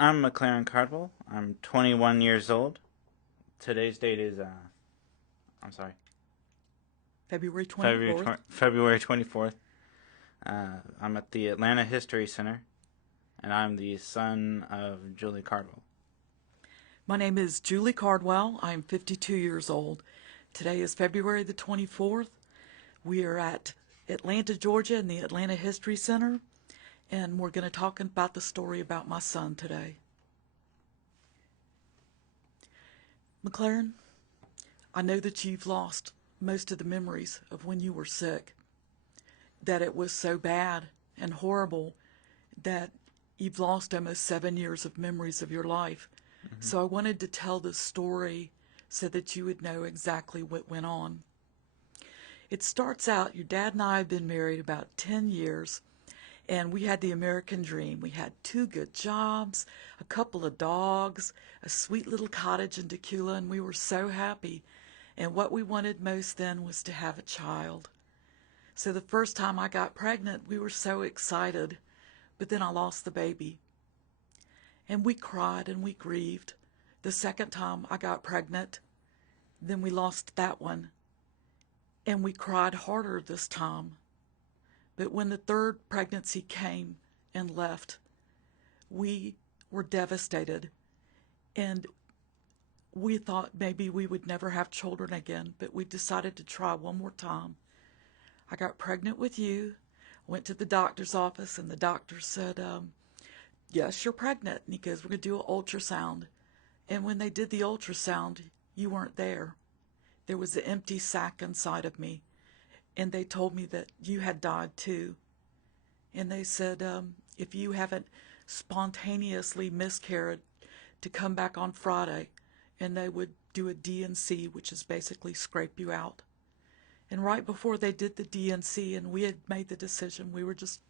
I'm McLaren Cardwell. I'm 21 years old. Today's date is, I'm sorry, February 24th. February 24th. I'm at the Atlanta History Center, and I'm the son of Julie Cardwell. My name is Julie Cardwell. I'm 52 years old. Today is February the 24th. We are at Atlanta, Georgia in the Atlanta History Center, and we're going to talk about the story about my son today. McLaren, I know that you've lost most of the memories of when you were sick, that it was so bad and horrible that you've lost almost 7 years of memories of your life. So I wanted to tell this story so that you would know exactly what went on. It starts out, your dad and I have been married about 10 years, and we had the American dream. We had 2 good jobs, a couple of dogs, a sweet little cottage in Tequila, and we were so happy. And what we wanted most then was to have a child. So the first time I got pregnant, we were so excited, but then I lost the baby. And we cried and we grieved. The second time I got pregnant, then we lost that one. And we cried harder this time. But when the third pregnancy came and left, we were devastated. And we thought maybe we would never have children again, but we decided to try one more time. I got pregnant with you, went to the doctor's office, and the doctor said, yes, you're pregnant. And he goes, we're going to do an ultrasound. And when they did the ultrasound, you weren't there. There was an empty sac inside of me. And they told me that you had died too. And they said, if you haven't spontaneously miscarried, to come back on Friday, and they would do a D&C, which is basically scrape you out. And right before they did the D&C, and we had made the decision we were just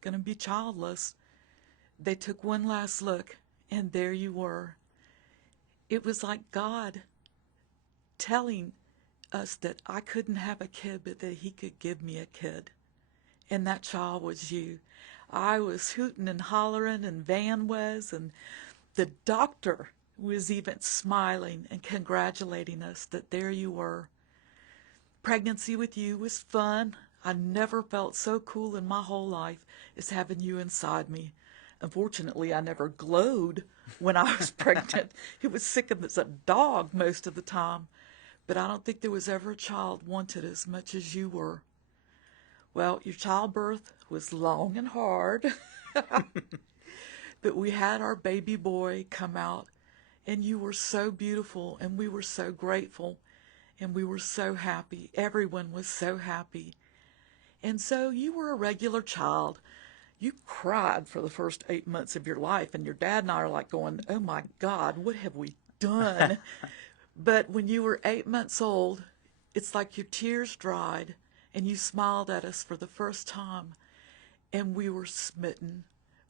going to be childless, they took one last look, and there you were. It was like God telling us that I couldn't have a kid, but that he could give me a kid. And that child was you. I was hooting and hollering, and Van was, and the doctor was even smiling and congratulating us that there you were. Pregnancy with you was fun. I never felt so cool in my whole life as having you inside me. Unfortunately, I never glowed when I was pregnant. It was sick as a dog most of the time. But I don't think there was ever a child wanted as much as you were. Well, your childbirth was long and hard. But we had our baby boy come out, and you were so beautiful, and we were so grateful, and we were so happy. Everyone was so happy. And so you were a regular child. You cried for the first 8 months of your life, and your dad and I are like going, oh my God, what have we done? But when you were 8 months old, it's like your tears dried, and you smiled at us for the first time, and we were smitten.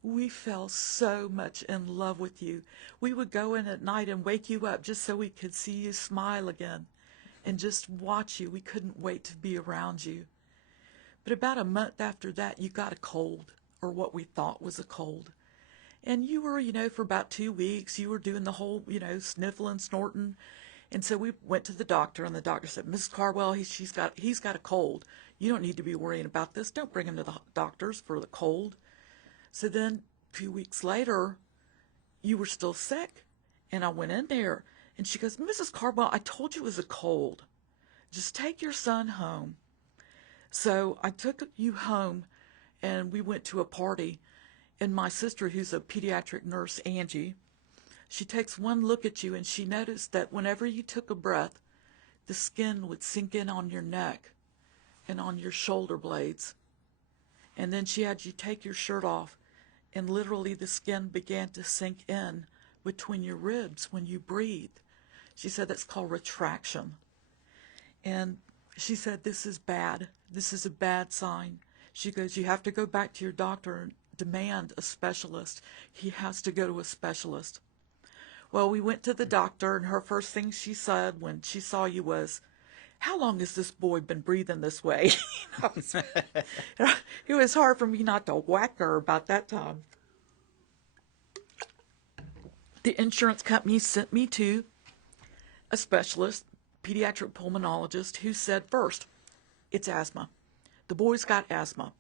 We fell so much in love with you. We would go in at night and wake you up just so we could see you smile again and just watch you. We couldn't wait to be around you. But about a month after that, you got a cold, or what we thought was a cold. And you were, for about 2 weeks, you were doing the whole, sniffling, snorting. And so we went to the doctor, and the doctor said, Mrs. Cardwell, he's got a cold. You don't need to be worrying about this. Don't bring him to the doctors for the cold. So then 2 weeks later, you were still sick. And I went in there, and she goes, Mrs. Cardwell, I told you it was a cold. Just take your son home. So I took you home, and we went to a party. And my sister, who's a pediatric nurse, Angie, she takes one look at you, and she noticed that whenever you took a breath, the skin would sink in on your neck and on your shoulder blades. And then she had you take your shirt off, and literally the skin began to sink in between your ribs when you breathed. She said that's called retraction. And she said, this is bad. This is a bad sign. She goes, you have to go back to your doctor and demand a specialist. He has to go to a specialist. Well, we went to the doctor, and her first thing she said when she saw you was, how long has this boy been breathing this way? It was hard for me not to whack her about that time. The insurance company sent me to a specialist, pediatric pulmonologist, who said first, it's asthma. The boy's got asthma.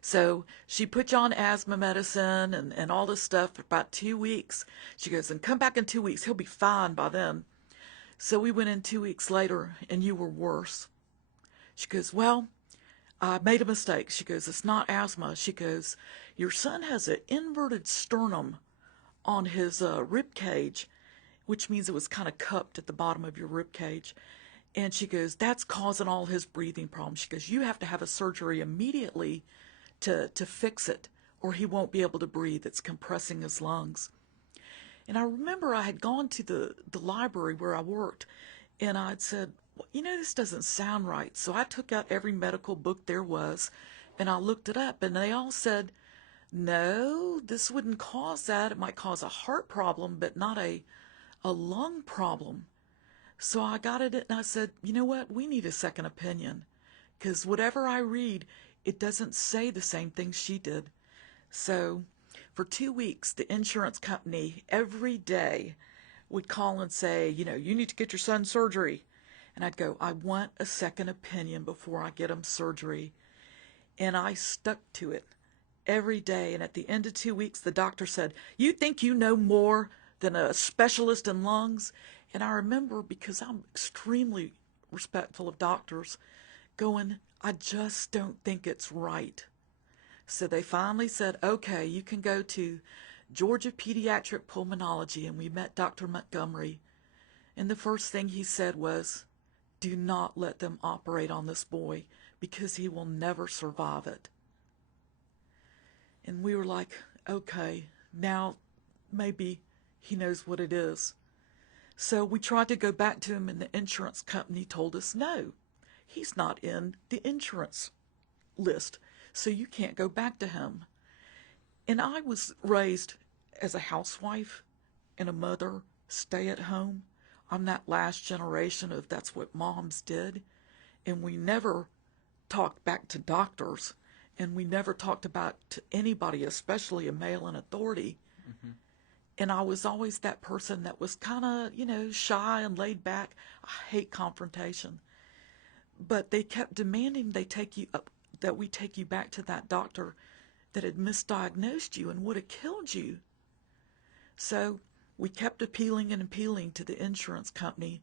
So she put you on asthma medicine and all this stuff for about 2 weeks. She goes, and come back in 2 weeks. He'll be fine by then. So we went in 2 weeks later, and you were worse. She goes, well, I made a mistake. She goes, it's not asthma. She goes, your son has an inverted sternum on his rib cage, which means it was kind of cupped at the bottom of your rib cage. And she goes, that's causing all his breathing problems. She goes, you have to have a surgery immediately to fix it, or he won't be able to breathe. It's compressing his lungs. And I remember I had gone to the library where I worked, and I'd said, well, you know, this doesn't sound right. So I took out every medical book there was, and I looked it up, and they all said, no, this wouldn't cause that. It might cause a heart problem, but not a lung problem. So I got it, and I said, you know what? We need a second opinion, because whatever I read, it doesn't say the same thing she did. So for 2 weeks, the insurance company every day would call and say, you know, you need to get your son surgery. And I'd go, I want a second opinion before I get him surgery. And I stuck to it every day. And at the end of 2 weeks, the doctor said, you think you know more than a specialist in lungs? And I remember, because I'm extremely respectful of doctors, going, I just don't think it's right. So they finally said, okay, you can go to Georgia Pediatric Pulmonology. And we met Dr. Montgomery. And the first thing he said was, do not let them operate on this boy because he will never survive it. And we were like, okay, now maybe he knows what it is. So we tried to go back to him, and the insurance company told us, no, he's not in the insurance list, so you can't go back to him. And I was raised as a housewife and a mother, stay at home. I'm that last generation of that's what moms did. And we never talked back to doctors, and we never talked about to anybody, especially a male in authority. Mm-hmm. And I was always that person that was kind of, you know, shy and laid back. I hate confrontation. But they kept demanding that we take you back to that doctor that had misdiagnosed you and would have killed you. So we kept appealing and appealing to the insurance company.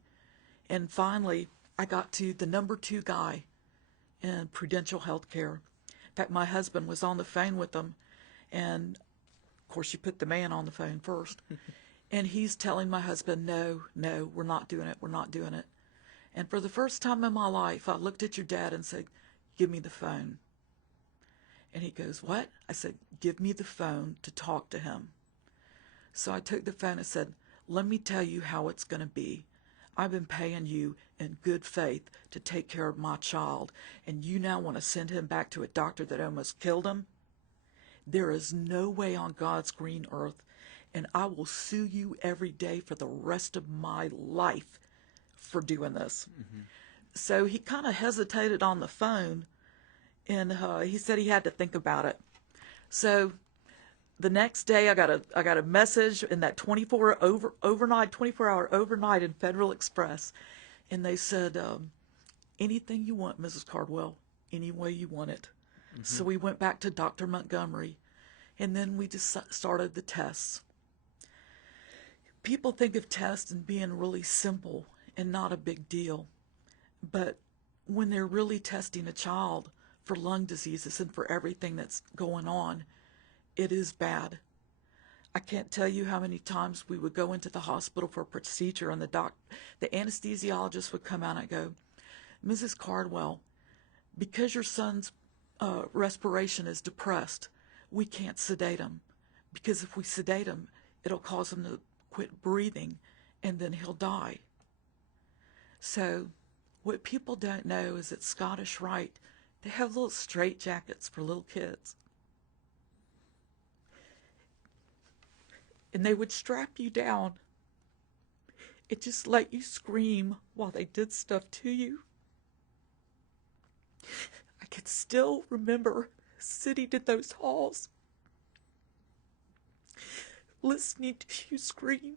And finally, I got to the number 2 guy in Prudential Healthcare. In fact, my husband was on the phone with them, and of course, you put the man on the phone first. And he's telling my husband, no, no, we're not doing it. We're not doing it. And for the first time in my life, I looked at your dad and said, give me the phone. And he goes, what? I said, give me the phone to talk to him. So I took the phone and said, let me tell you how it's going to be. I've been paying you in good faith to take care of my child, and you now want to send him back to a doctor that almost killed him? There is no way on God's green earth, and I will sue you every day for the rest of my life for doing this. Mm-hmm. So he kind of hesitated on the phone, and he said he had to think about it. So the next day, I got a message in that 24-hour overnight in Federal Express, and they said, anything you want, Mrs. Cardwell, any way you want it. Mm-hmm. So we went back to Dr. Montgomery, and then we just started the tests. People think of tests and being really simple and not a big deal, but when they're really testing a child for lung diseases and for everything that's going on, it is bad. I can't tell you how many times we would go into the hospital for a procedure, and the anesthesiologist would come out and go, Mrs. Cardwell, because your son's respiration is depressed, we can't sedate him, because if we sedate him, it'll cause him to quit breathing, and then he'll die. So what people don't know is at Scottish Rite, they have little straitjackets for little kids. And they would strap you down and just let you scream while they did stuff to you. I can still remember sitting in those halls listening to you scream.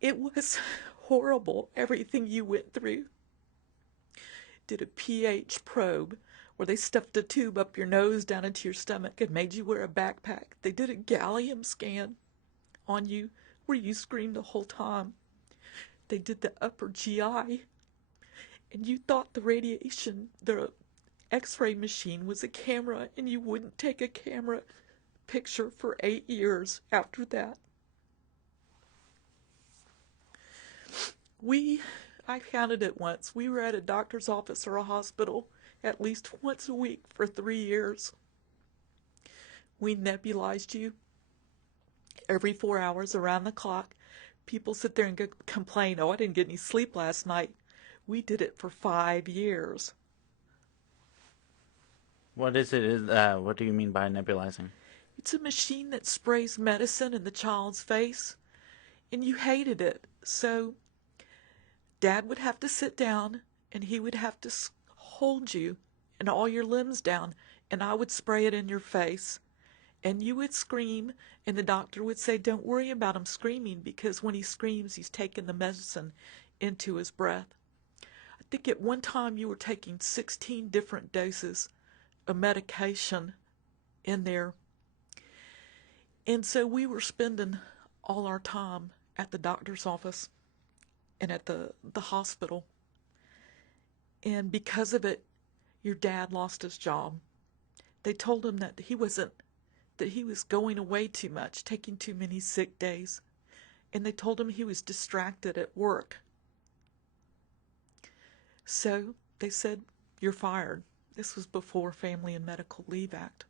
It was horrible, everything you went through. Did a pH probe where they stuffed a tube up your nose down into your stomach and made you wear a backpack. They did a gallium scan on you where you screamed the whole time. They did the upper GI, and you thought the x-ray machine was a camera, and you wouldn't take a camera picture for 8 years after that. I counted it once. We were at a doctor's office or a hospital at least once a week for 3 years. We nebulized you every 4 hours around the clock. People sit there and complain, oh, I didn't get any sleep last night. We did it for 5 years. What is it? What do you mean by nebulizing? It's a machine that sprays medicine in the child's face, and you hated it. So Dad would have to sit down, and he would have to hold you and all your limbs down, and I would spray it in your face. And you would scream, and the doctor would say, don't worry about him screaming, because when he screams, he's taking the medicine into his breath. I think at one time you were taking 16 different doses of medication in there. And so we were spending all our time at the doctor's office and at the hospital. And because of it, your dad lost his job. They told him that he was going away too much, taking too many sick days. And they told him he was distracted at work. So they said, you're fired. This was before Family and Medical Leave Act.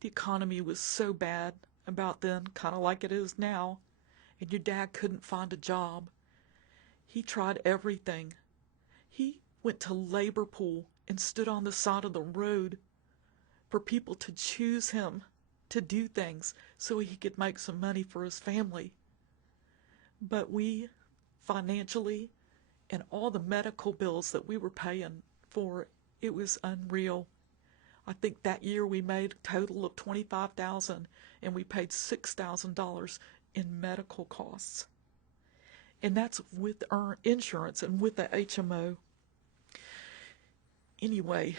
The economy was so bad about then, kind of like it is now, and your dad couldn't find a job. He tried everything. He went to labor pool and stood on the side of the road for people to choose him to do things so he could make some money for his family. But we, financially, and all the medical bills that we were paying for, it was unreal. I think that year we made a total of $25,000, and we paid $6,000 in medical costs. And that's with our insurance and with the HMO. Anyway,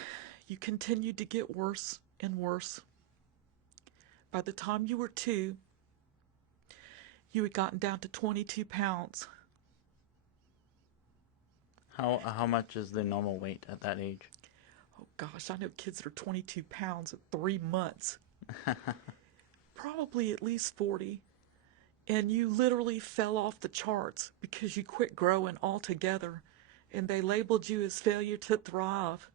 you continued to get worse and worse. By the time you were 2, you had gotten down to 22 pounds. How much is the normal weight at that age? Oh gosh, I know kids that are 22 pounds at 3 months. Probably at least 40. And you literally fell off the charts because you quit growing altogether. And they labeled you as failure to thrive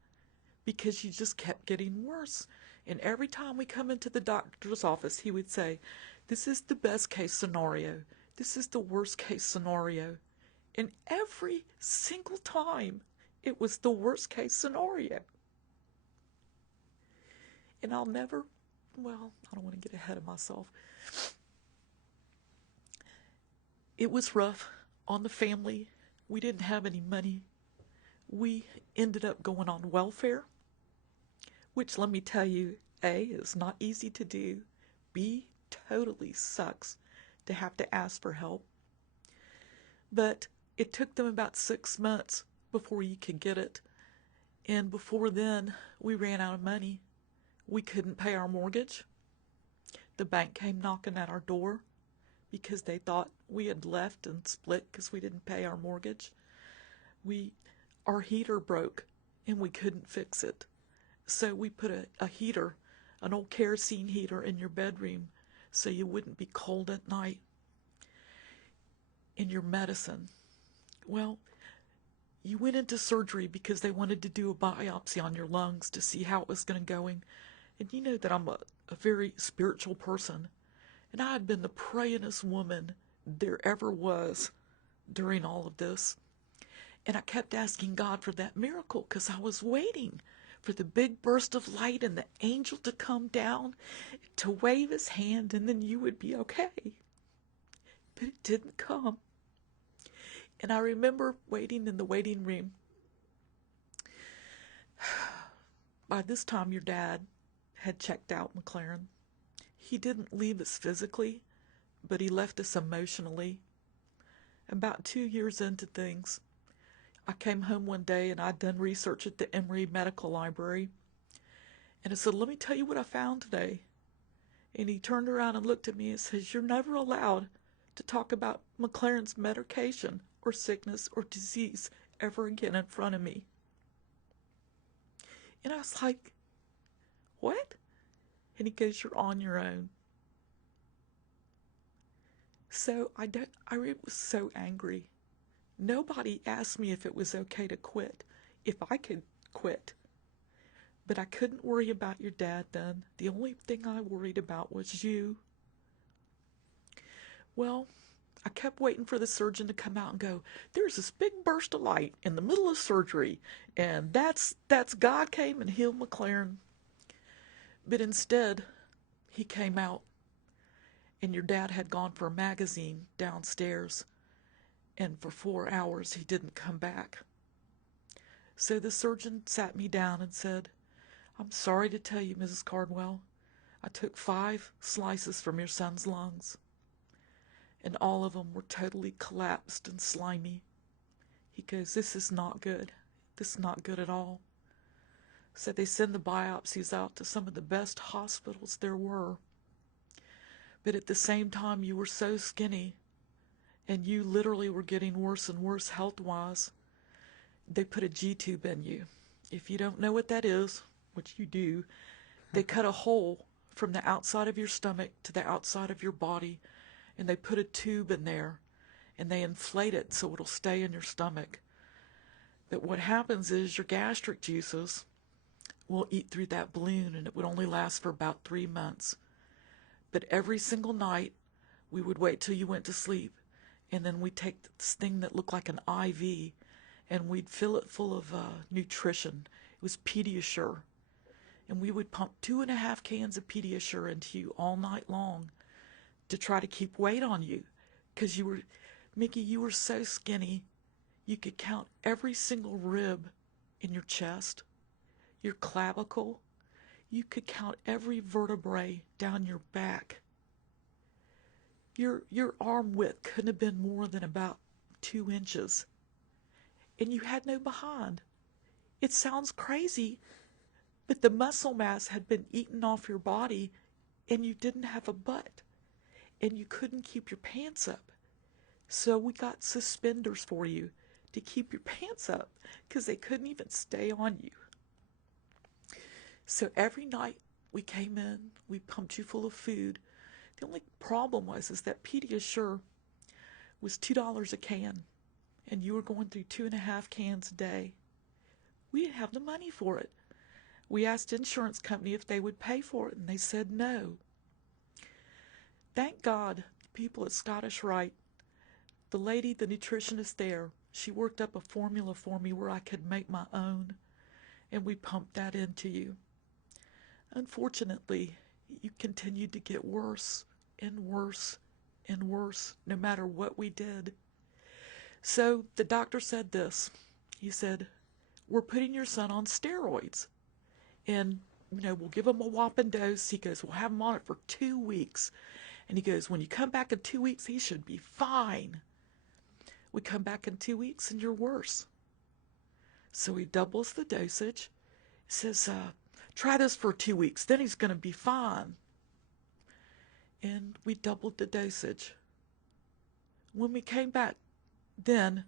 because you just kept getting worse. And every time we come into the doctor's office, he would say, this is the best case scenario. This is the worst case scenario. And every single time, it was the worst case scenario. And I don't want to get ahead of myself. It was rough on the family. We didn't have any money. We ended up going on welfare, which, let me tell you, A, is not easy to do. B, totally sucks to have to ask for help. But it took them about 6 months before you could get it. And before then, we ran out of money. We couldn't pay our mortgage. The bank came knocking at our door because they thought we had left and split because we didn't pay our mortgage. Our heater broke and we couldn't fix it. So we put a heater, an old kerosene heater, in your bedroom so you wouldn't be cold at night. And your medicine. Well, you went into surgery because they wanted to do a biopsy on your lungs to see how it was going to go. And you know that I'm a very spiritual person. And I had been the prayingest woman there ever was during all of this. And I kept asking God for that miracle because I was waiting for the big burst of light and the angel to come down to wave his hand, and then you would be okay. But it didn't come. And I remember waiting in the waiting room. By this time, your dad had checked out, McLaren. He didn't leave us physically, but he left us emotionally. About 2 years into things, I came home one day and I'd done research at the Emory Medical Library. And I said, let me tell you what I found today. And he turned around and looked at me and says, you're never allowed to talk about McLaren's medication or sickness or disease ever again in front of me. And I was like, what? And he goes, you're on your own. So I was so angry. Nobody asked me if it was okay to quit, if I could quit. But I couldn't worry about your dad then. The only thing I worried about was you. Well, I kept waiting for the surgeon to come out and go, there's this big burst of light in the middle of surgery, and that's God came and healed McLaren. But instead, he came out, and your dad had gone for a magazine downstairs, and for 4 hours he didn't come back. So the surgeon sat me down and said, I'm sorry to tell you, Mrs. Cardwell, I took 5 slices from your son's lungs, and all of them were totally collapsed and slimy. He goes, this is not good. This is not good at all. So they send the biopsies out to some of the best hospitals there were. But at the same time, you were so skinny, and you literally were getting worse and worse health-wise. They put a G-tube in you. If you don't know what that is, which you do, they cut a hole from the outside of your stomach to the outside of your body, and they put a tube in there, and they inflate it so it'll stay in your stomach. But what happens is your gastric juices will eat through that balloon, and it would only last for about 3 months. But every single night, we would wait till you went to sleep, and then we'd take this thing that looked like an IV, and we'd fill it full of nutrition. It was Pediasure. And we would pump 2.5 cans of Pediasure into you all night long to try to keep weight on you. Because Mickey, you were so skinny, you could count every single rib in your chest, your clavicle. You could count every vertebrae down your back. Your arm width couldn't have been more than about 2 inches. And you had no behind. It sounds crazy, but the muscle mass had been eaten off your body, and you didn't have a butt, and you couldn't keep your pants up. So we got suspenders for you to keep your pants up, because they couldn't even stay on you. So every night we came in, we pumped you full of food. The only problem was that Pediasure was $2 a can, and you were going through 2.5 cans a day. We didn't have the money for it. We asked the insurance company if they would pay for it, and they said no. Thank God, the people at Scottish Rite, the lady, the nutritionist there, she worked up a formula for me where I could make my own, and we pumped that into you. Unfortunately, you continued to get worse and worse and worse, no matter what we did. So the doctor said this. He said, we're putting your son on steroids. And, we'll give him a whopping dose. He goes, we'll have him on it for 2 weeks. And he goes, when you come back in 2 weeks, he should be fine. We come back in 2 weeks and you're worse. So he doubles the dosage. He says, try this for 2 weeks, then he's going to be fine. And we doubled the dosage. When we came back, then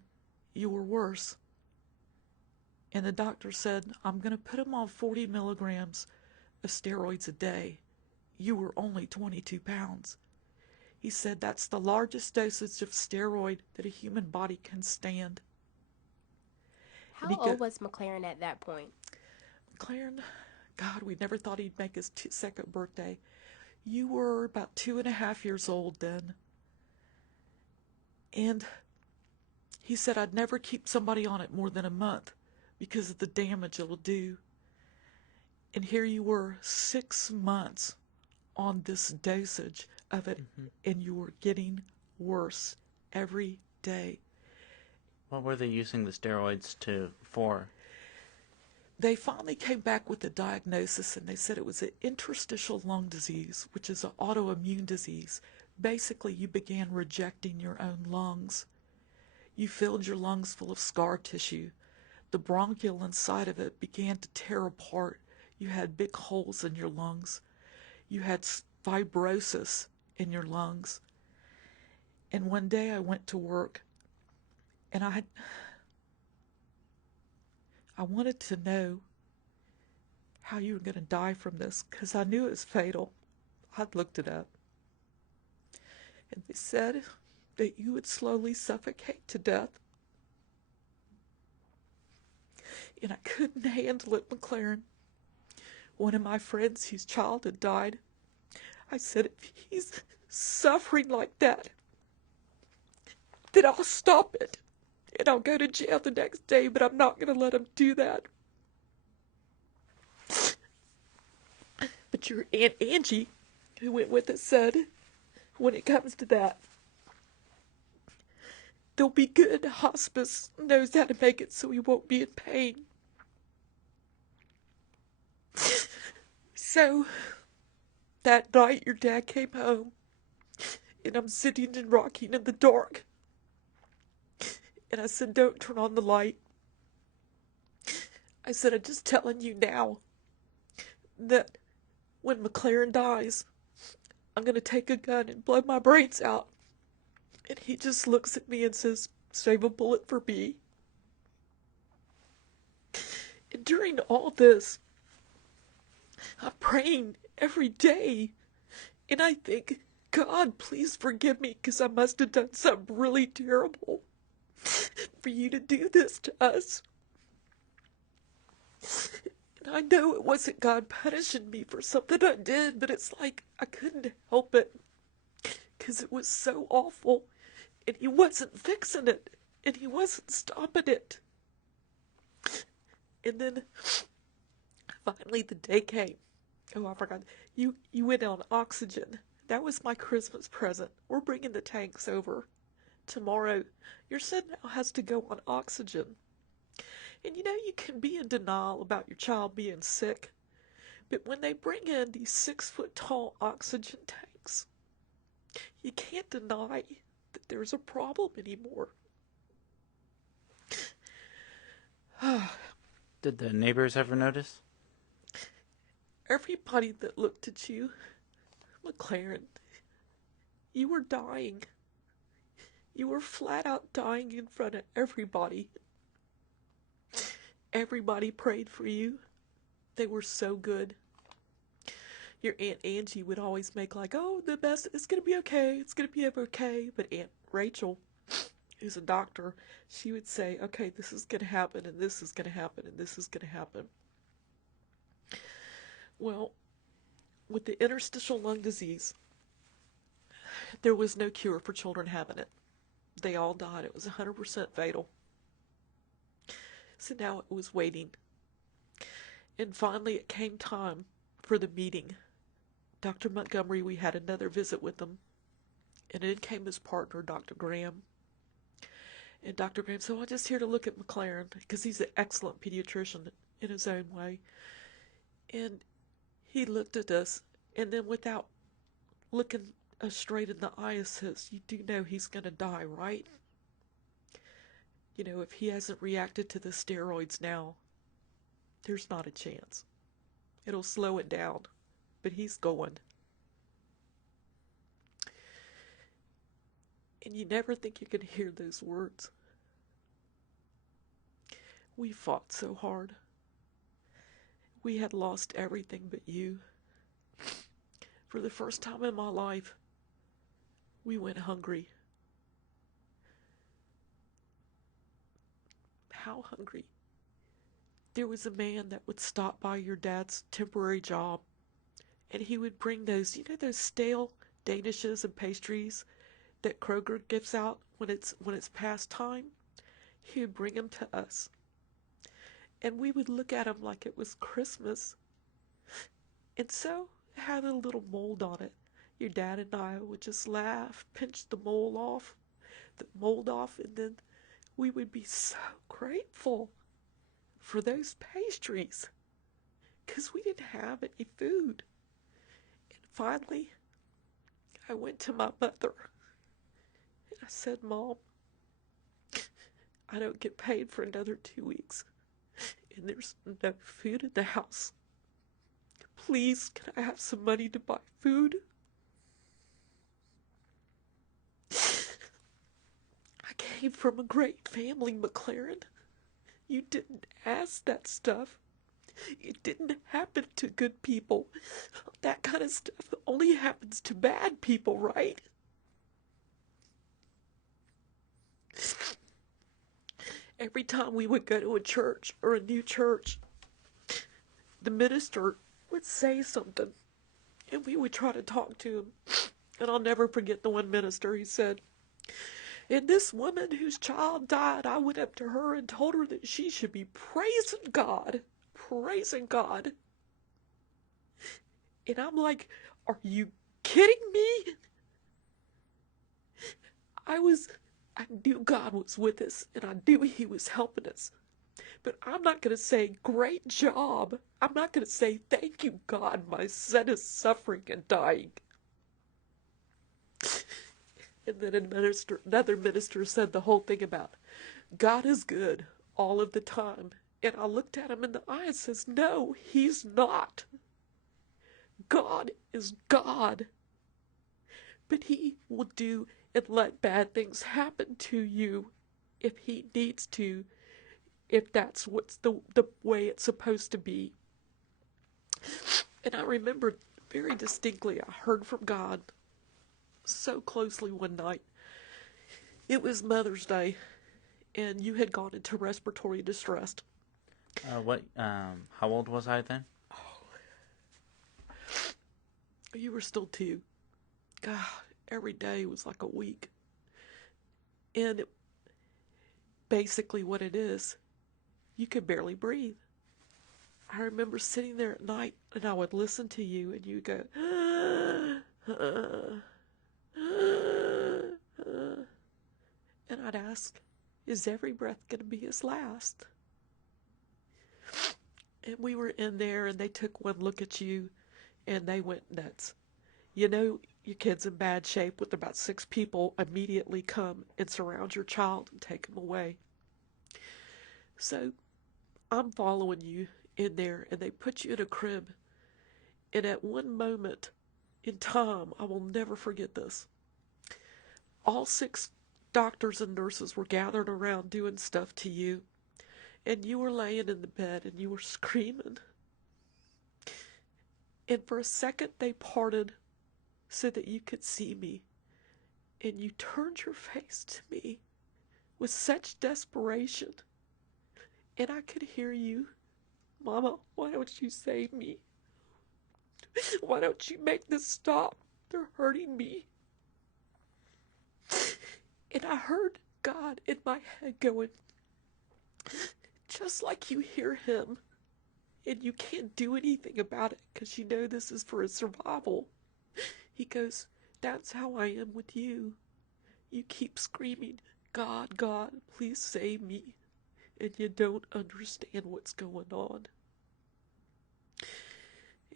you were worse. And the doctor said, I'm going to put him on 40 milligrams of steroids a day. You were only 22 pounds. He said that's the largest dosage of steroid that a human body can stand. How old was McLaren at that point? McLaren, God, we never thought he'd make his second birthday. You were about 2.5 years old then. And he said I'd never keep somebody on it more than a month because of the damage it'll do. And here you were 6 months on this dosage of it, and you were getting worse every day. What were they using the steroids for? they finally came back with a diagnosis, and they said it was an interstitial lung disease, which is an autoimmune disease. Basically, you began rejecting your own lungs. You filled your lungs full of scar tissue. The bronchial inside of it began to tear apart. You had big holes in your lungs. You had fibrosis in your lungs. And one day I went to work, and I wanted to know how you were going to die from this, because I knew it was fatal. I'd looked it up. And they said that you would slowly suffocate to death. And I couldn't handle it, McLaren. One of my friends whose child had died, I said, if he's suffering like that, then I'll stop it. And I'll go to jail the next day, but I'm not going to let him do that. But your Aunt Angie, who went with us, said, when it comes to that, they'll be good. Hospice knows how to make it so he won't be in pain. So, that night your dad came home, and I'm sitting and rocking in the dark. And I said, don't turn on the light. I said, I'm just telling you now that when McLaren dies, I'm going to take a gun and blow my brains out. And he just looks at me and says, save a bullet for me. And during all this, I'm praying every day. And I think, God, please forgive me, because I must have done something really terrible for you to do this to us. And I know it wasn't God punishing me for something I did, but it's like I couldn't help it, because it was so awful, and he wasn't fixing it, and he wasn't stopping it. And then finally the day came. Oh, I forgot. You went on oxygen. That was my Christmas present. We're bringing the tanks over tomorrow. Your son now has to go on oxygen. And you know, you can be in denial about your child being sick, but when they bring in these 6-foot-tall oxygen tanks, you can't deny that there's a problem anymore. Did the neighbors ever notice? Everybody that looked at you, McLaren, you were dying. You were flat out dying in front of everybody. Everybody prayed for you. They were so good. Your Aunt Angie would always make like, oh, the best, it's going to be okay, it's going to be okay. But Aunt Rachel, who's a doctor, she would say, okay, this is going to happen, and this is going to happen, and this is going to happen. Well, with the interstitial lung disease, there was no cure for children having it. They all died. It was 100% fatal. So now it was waiting. And finally it came time for the meeting. Dr. Montgomery, we had another visit with him. And in came his partner, Dr. Graham. And Dr. Graham said, well, I'm just here to look at McLaren, because he's an excellent pediatrician in his own way. And he looked at us, and then without looking us straight in the eye, says, you do know he's going to die, right? You know, if he hasn't reacted to the steroids now, there's not a chance. It'll slow it down, but he's going. And you never think you can hear those words. We fought so hard. We had lost everything but you. For the first time in my life, we went hungry. How hungry? There was a man that would stop by your dad's temporary job, and he would bring those, you know, those stale danishes and pastries that Kroger gives out when it's past time? He would bring them to us. And we would look at them like it was Christmas. And so it had a little mold on it. Your dad and I would just laugh, pinch the mold off, and then we would be so grateful for those pastries because we didn't have any food. And finally, I went to my mother and I said, Mom, I don't get paid for another 2 weeks and there's no food in the house. Please, can I have some money to buy food? I came from a great family, McLaren. You didn't ask that stuff. It didn't happen to good people. That kind of stuff only happens to bad people, right? Every time we would go to a church or a new church, the minister would say something, and we would try to talk to him. And I'll never forget the one minister, he said, and this woman whose child died, I went up to her and told her that she should be praising God. Praising God. And I'm like, are you kidding me? I knew God was with us, and I knew he was helping us. But I'm not going to say, great job. I'm not going to say, thank you, God, my son is suffering and dying. And then another minister said the whole thing about, God is good all of the time. And I looked at him in the eye and says, no, he's not. God is God. But he will do and let bad things happen to you if he needs to, if that's what's the way it's supposed to be. And I remember very distinctly, I heard from God so closely one night. It was Mother's Day, and you had gone into respiratory distress. How old was I then? You were still 2. God, every day was like a week. And basically what it is, you could barely breathe. I remember sitting there at night and I would listen to you and you would go, and I'd ask, is every breath going to be his last? And we were in there and they took one look at you and they went nuts. You know, your kid's in bad shape with about 6 people immediately come and surround your child and take him away. So I'm following you in there and they put you in a crib. And at one moment in time, I will never forget this. All 6 doctors and nurses were gathered around doing stuff to you. And you were laying in the bed and you were screaming. And for a second they parted so that you could see me. And you turned your face to me with such desperation. And I could hear you, Mama, why don't you save me? Why don't you make this stop? They're hurting me. And I heard God in my head going, just like you hear him, and you can't do anything about it because you know this is for his survival. He goes, that's how I am with you. You keep screaming, God, God, please save me. And you don't understand what's going on.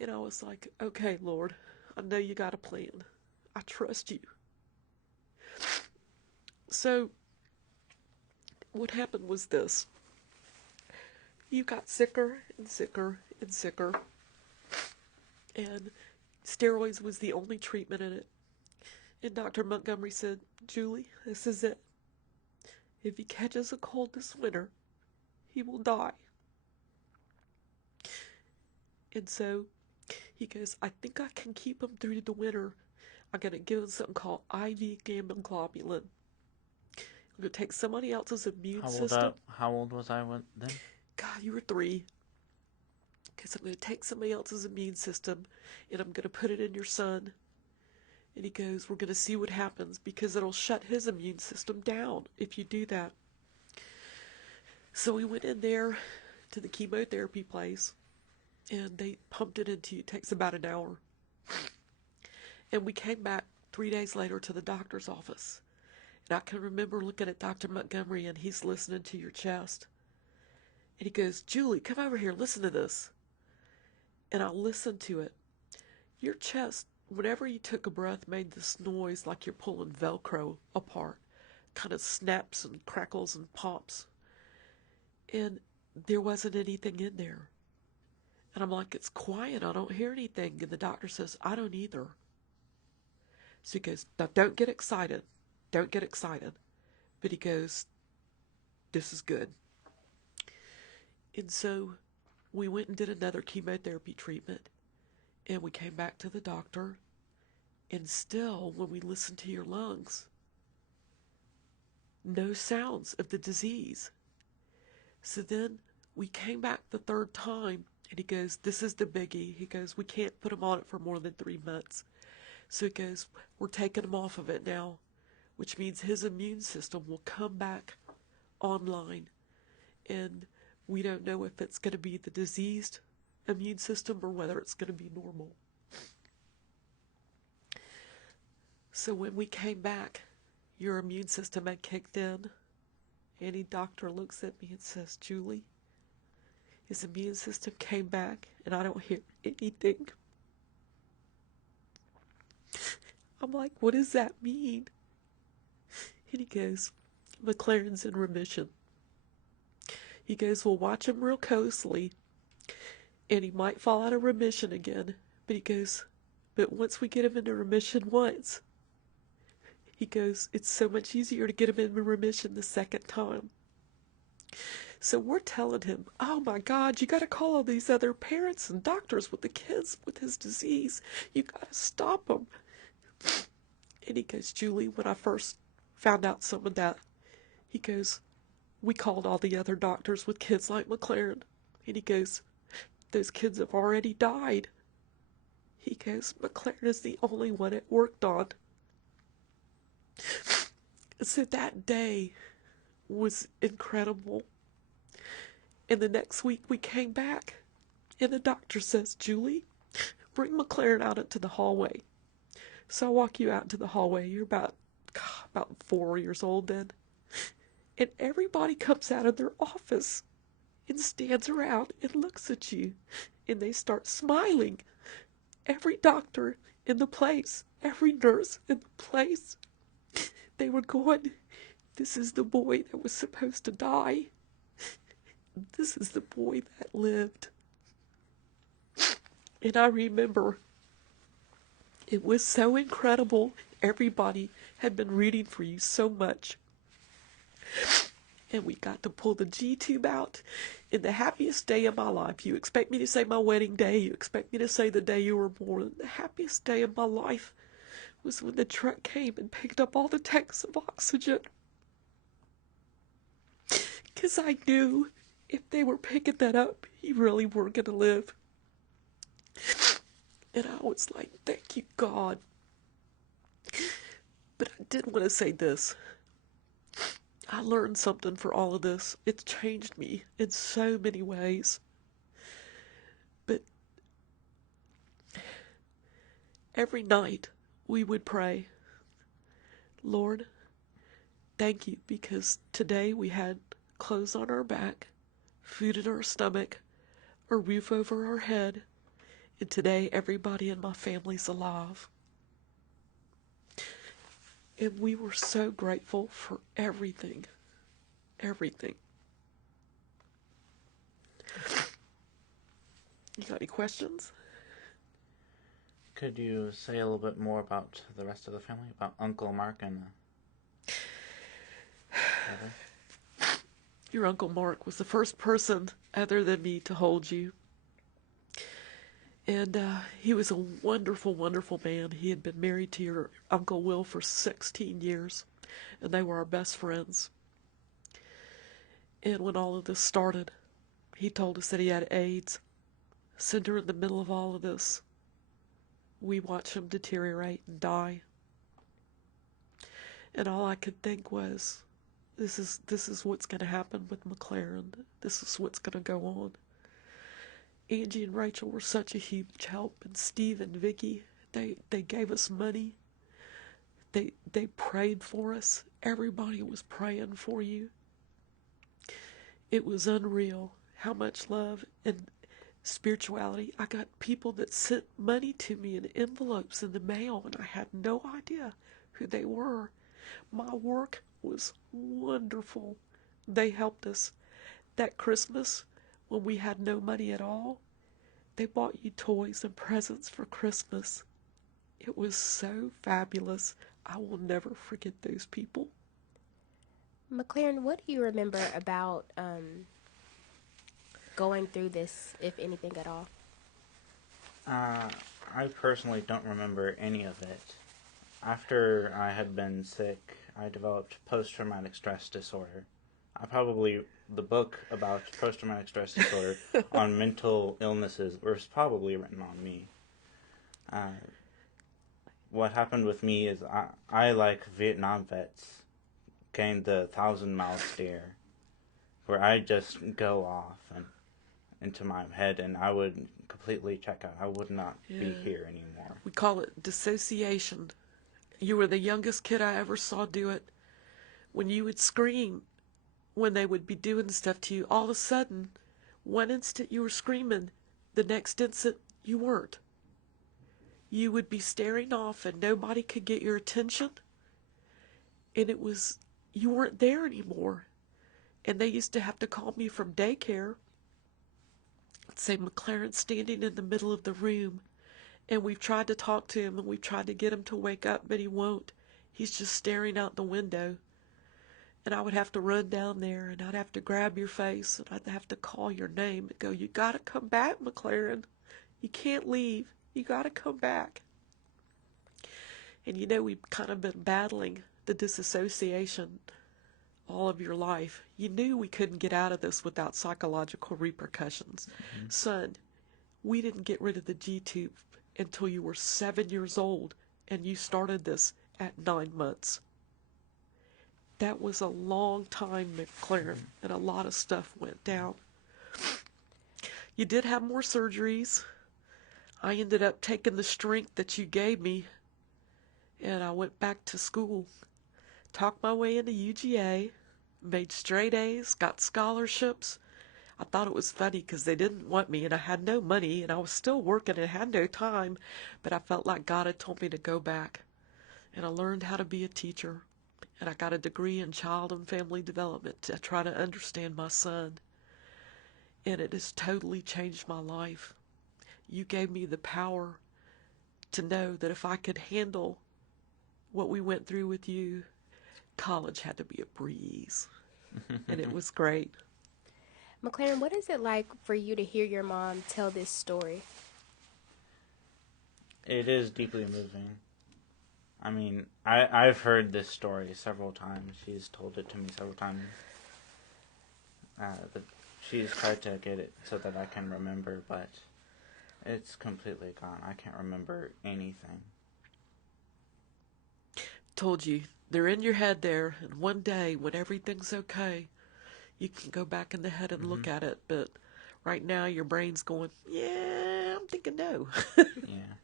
And I was like, okay, Lord, I know you got a plan. I trust you. So what happened was this. You got sicker and sicker and sicker. And steroids was the only treatment in it. And Dr. Montgomery said, Julie, this is it. If he catches a cold this winter, he will die. And so he goes, I think I can keep him through the winter. I'm going to give him something called IV gamma globulin. I'm going to take somebody else's immune system. How old was I then? God, you were 3. Because I'm going to take somebody else's immune system and I'm going to put it in your son. And he goes, we're going to see what happens because it'll shut his immune system down if you do that. So we went in there to the chemotherapy place and they pumped it into you. It takes about an hour. And we came back 3 days later to the doctor's office. And I can remember looking at Dr. Montgomery and he's listening to your chest. And he goes, Julie, come over here, listen to this. And I listened to it. Your chest, whenever you took a breath, made this noise like you're pulling Velcro apart. Kind of snaps and crackles and pops. And there wasn't anything in there. And I'm like, it's quiet, I don't hear anything. And the doctor says, I don't either. So he goes, now don't get excited. Don't get excited. But he goes, this is good. And so we went and did another chemotherapy treatment. And we came back to the doctor. And still, when we listened to your lungs, no sounds of the disease. So then we came back the third time, and he goes, this is the biggie. He goes, we can't put him on it for more than 3 months. So he goes, we're taking him off of it now, which means his immune system will come back online. And we don't know if it's going to be the diseased immune system or whether it's going to be normal. So when we came back, your immune system had kicked in. Any doctor looks at me and says, Julie, his immune system came back and I don't hear anything. I'm like, what does that mean? And he goes, McLaren's in remission. He goes, we'll watch him real closely and he might fall out of remission again. But he goes, but once we get him into remission once, he goes, it's so much easier to get him in remission the second time. So we're telling him, oh my God, you got to call all these other parents and doctors with the kids with his disease. You got to stop him. And he goes, Julie, when I first found out some of that, he goes, we called all the other doctors with kids like McLaren. And he goes, those kids have already died. He goes, McLaren is the only one it worked on. So that day was incredible. And the next week we came back and the doctor says, Julie, bring McLaren out into the hallway. So I walk you out into the hallway. You're about 4 years old then. And everybody comes out of their office and stands around and looks at you. And they start smiling. Every doctor in the place, every nurse in the place, they were going, this is the boy that was supposed to die. This is the boy that lived. And I remember it was so incredible. Everybody had been rooting for you so much. And we got to pull the G-tube out in the happiest day of my life. You expect me to say my wedding day. You expect me to say the day you were born. The happiest day of my life was when the truck came and picked up all the tanks of oxygen. Because I knew if they were picking that up, you really were going to live. And I was like, thank you, God. But I did want to say this. I learned something for all of this. It's changed me in so many ways. But every night we would pray, Lord, thank you, because today we had clothes on our back, food in our stomach, a roof over our head, and today everybody in my family's alive. And we were so grateful for everything. Everything. You got any questions? Could you say a little bit more about the rest of the family, about Uncle Mark and brother? Your Uncle Mark was the first person other than me to hold you. And he was a wonderful, wonderful man. He had been married to your Uncle Will for 16 years, and they were our best friends. And when all of this started, he told us that he had AIDS. Center in the middle of all of this, we watched him deteriorate and die. And all I could think was, this is what's going to happen with McLaren. This is what's going to go on. Angie and Rachel were such a huge help, and Steve and Vicky, they gave us money. They prayed for us. Everybody was praying for you. It was unreal. how much love and spirituality. I got people that sent money to me in envelopes in the mail, and I had no idea who they were. My work was wonderful. They helped us. That Christmas, when we had no money at all, they bought you toys and presents for Christmas. It was so fabulous. I will never forget those people. McLaren, what do you remember about going through this, if anything at all? I personally don't remember any of it. After I had been sick, I developed post-traumatic stress disorder. The book about post-traumatic stress disorder on mental illnesses was probably written on me. What happened with me is I like Vietnam vets, gained the 1,000-mile stare, where I just go off and into my head, and I would completely check out. I would not be here anymore. We call it dissociation. You were the youngest kid I ever saw do it. When you would scream, when they would be doing stuff to you, all of a sudden, one instant you were screaming, the next instant you weren't. You would be staring off and nobody could get your attention. And you weren't there anymore. And they used to have to call me from daycare. Say, McLaren's standing in the middle of the room. And we've tried to talk to him and we've tried to get him to wake up, but he won't. He's just staring out the window. And I would have to run down there and I'd have to grab your face and I'd have to call your name and go, you gotta come back, McLaren. You can't leave. You gotta come back. And we've kind of been battling the disassociation all of your life. You knew we couldn't get out of this without psychological repercussions. Mm-hmm. Son, we didn't get rid of the G-tube until you were 7 years old, and you started this at 9 months. That was a long time, McLaren, and a lot of stuff went down. You did have more surgeries. I ended up taking the strength that you gave me, and I went back to school. Talked my way into UGA, made straight A's, got scholarships. I thought it was funny because they didn't want me and I had no money and I was still working and had no time, but I felt like God had told me to go back. And I learned how to be a teacher, and I got a degree in child and family development to try to understand my son. And it has totally changed my life. You gave me the power to know that if I could handle what we went through with you, college had to be a breeze. And it was great. McLaren, what is it like for you to hear your mom tell this story? It is deeply moving. I mean, I've heard this story several times. She's told it to me several times. But she's tried to get it so that I can remember, but it's completely gone. I can't remember anything. Told you, they're in your head there, and one day when everything's okay, you can go back in the head and look at it, but right now your brain's going, yeah, I'm thinking no. Yeah.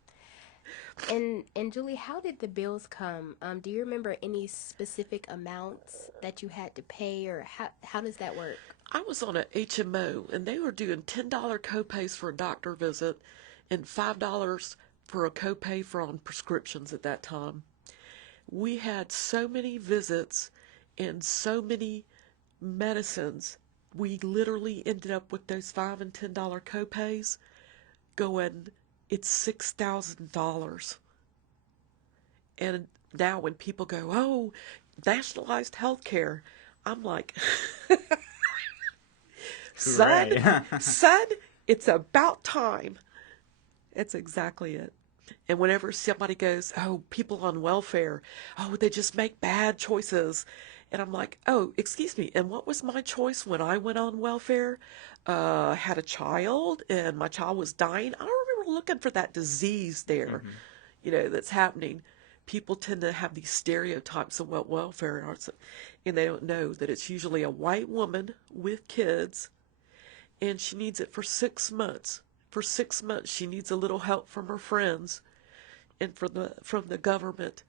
And Julie, how did the bills come? Do you remember any specific amounts that you had to pay, or how does that work? I was on an HMO, and they were doing $10 copays for a doctor visit and $5 for a copay for on prescriptions at that time. We had so many visits and so many medicines, we literally ended up with those $5 and $10 copays going, it's $6,000. And now when people go, oh, nationalized health care, I'm like, son, it's about time. It's exactly it. And whenever somebody goes, oh, people on welfare, oh, they just make bad choices. And I'm like, oh, excuse me, and what was my choice when I went on welfare? I had a child, and my child was dying. I don't remember looking for that disease there, that's happening. People tend to have these stereotypes of what welfare is, and they don't know that it's usually a white woman with kids, and she needs it for 6 months. For 6 months, she needs a little help from her friends and from the government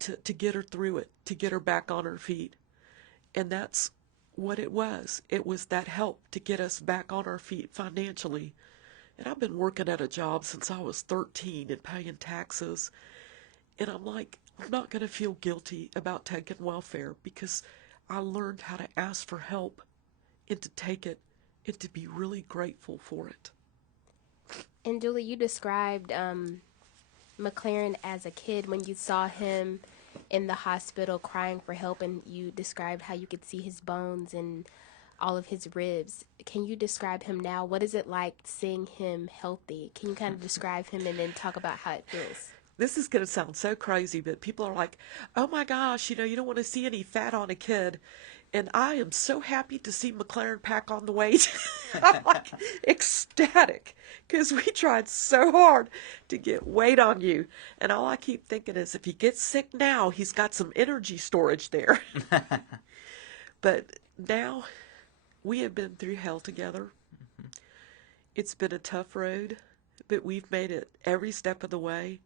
to get her through it, to get her back on her feet. And that's what it was. It was that help to get us back on our feet financially. And I've been working at a job since I was 13 and paying taxes. And I'm like, I'm not going to feel guilty about taking welfare because I learned how to ask for help and to take it and to be really grateful for it. And Julie, you described McLaren as a kid when you saw him in the hospital crying for help, and you described how you could see his bones and all of his ribs. Can you describe him now? What is it like seeing him healthy? Can you kind of describe him and then talk about how it feels? This is going to sound so crazy, but people are like, oh my gosh, you don't want to see any fat on a kid. And I am so happy to see McLaren pack on the weight. I'm like ecstatic because we tried so hard to get weight on you. And all I keep thinking is if he gets sick now, he's got some energy storage there. But now we have been through hell together. It's been a tough road, but we've made it every step of the way.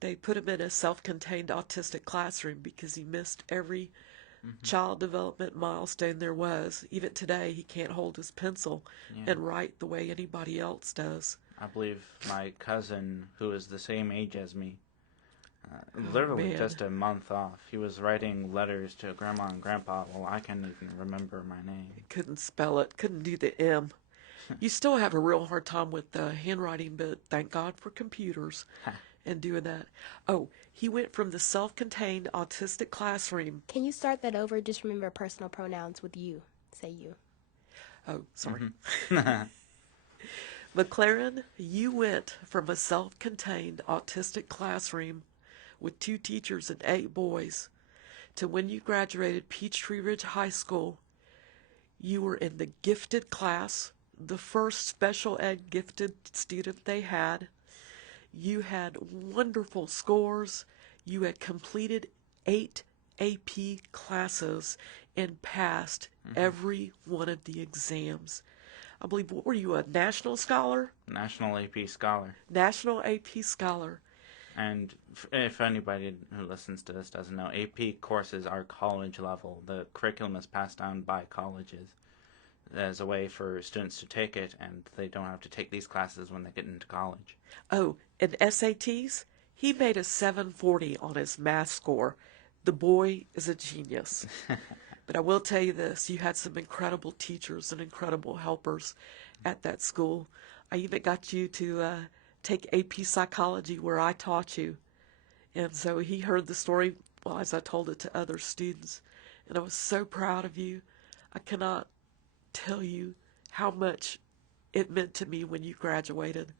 They put him in a self-contained autistic classroom because he missed every child development milestone there was. Even today, he can't hold his pencil and write the way anybody else does. I believe my cousin, who is the same age as me, literally man. just a month off, he was writing letters to Grandma and Grandpa. Well, I can't even remember my name. Couldn't spell it, couldn't do the M. You still have a real hard time with handwriting, but thank God for computers and doing that. Oh, he went from the self-contained autistic classroom. Can you start that over? Just remember personal pronouns with you. Say you. Oh, sorry. McLaren, you went from a self-contained autistic classroom with 2 teachers and 8 boys to when you graduated Peachtree Ridge High School, you were in the gifted class, the first special ed gifted student they had. You had wonderful scores. You had completed 8 AP classes and passed every one of the exams. I believe, what were you, a national scholar? National AP Scholar. National AP Scholar. And if anybody who listens to this doesn't know, AP courses are college level. The curriculum is passed down by colleges as a way for students to take it, and they don't have to take these classes when they get into college. Oh, and SATs? He made a 740 on his math score. The boy is a genius. But I will tell you this, you had some incredible teachers and incredible helpers at that school. I even got you to take AP Psychology where I taught you. And so he heard the story as I told it to other students. And I was so proud of you. I cannot tell you how much it meant to me when you graduated.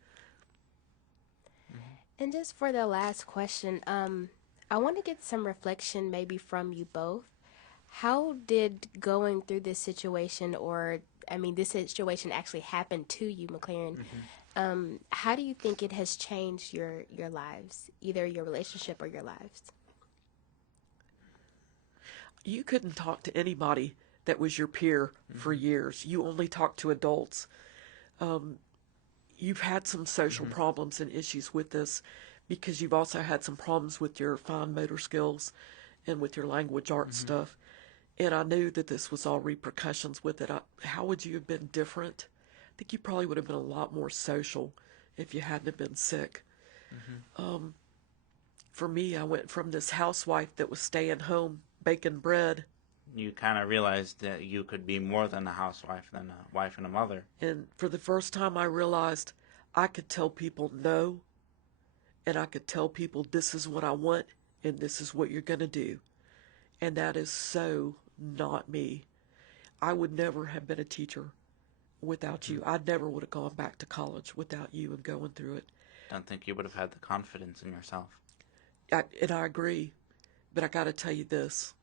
And just for the last question, I want to get some reflection maybe from you both. How did going through this situation, this situation actually happened to you, McLaren? How do you think it has changed your lives, either your relationship or your lives? You couldn't talk to anybody that was your peer for years. You only talked to adults. You've had some social problems and issues with this because you've also had some problems with your fine motor skills and with your language arts stuff. And I knew that this was all repercussions with it. How would you have been different? I think you probably would have been a lot more social if you hadn't have been sick. For me, I went from this housewife that was staying home baking bread. You kind of realized that you could be more than a housewife, than a wife and a mother. And for the first time, I realized I could tell people no, and I could tell people this is what I want, and this is what you're going to do. And that is so not me. I would never have been a teacher without you. I never would have gone back to college without you and going through it. Don't think you would have had the confidence in yourself. And I agree, but I got to tell you this.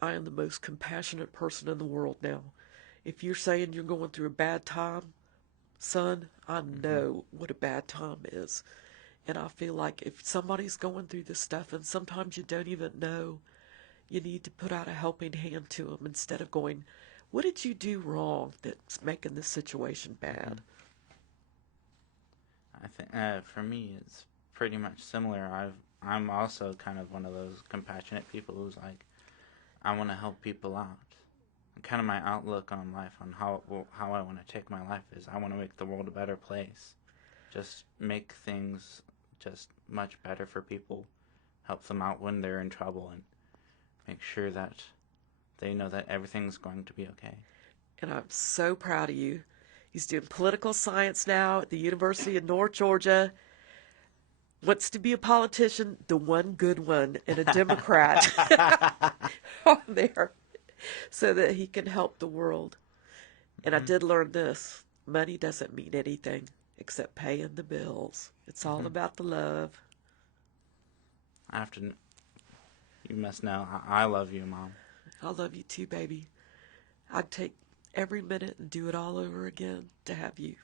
I am the most compassionate person in the world now. If you're saying you're going through a bad time, son, I know what a bad time is. And I feel like if somebody's going through this stuff, and sometimes you don't even know, you need to put out a helping hand to them instead of going, what did you do wrong that's making this situation bad? I think for me, it's pretty much similar. I'm also kind of one of those compassionate people who's like, I want to help people out. kind of my outlook on life, on how I want to take my life is I want to make the world a better place. Just make things just much better for people. Help them out when they're in trouble and make sure that they know that everything's going to be okay. And I'm so proud of you. He's doing political science now at the University of North Georgia. Wants to be a politician, the one good one, and a Democrat on there so that he can help the world. And I did learn this. Money doesn't mean anything except paying the bills. It's all about the love. You must know, I love you, Mom. I love you too, baby. I'd take every minute and do it all over again to have you.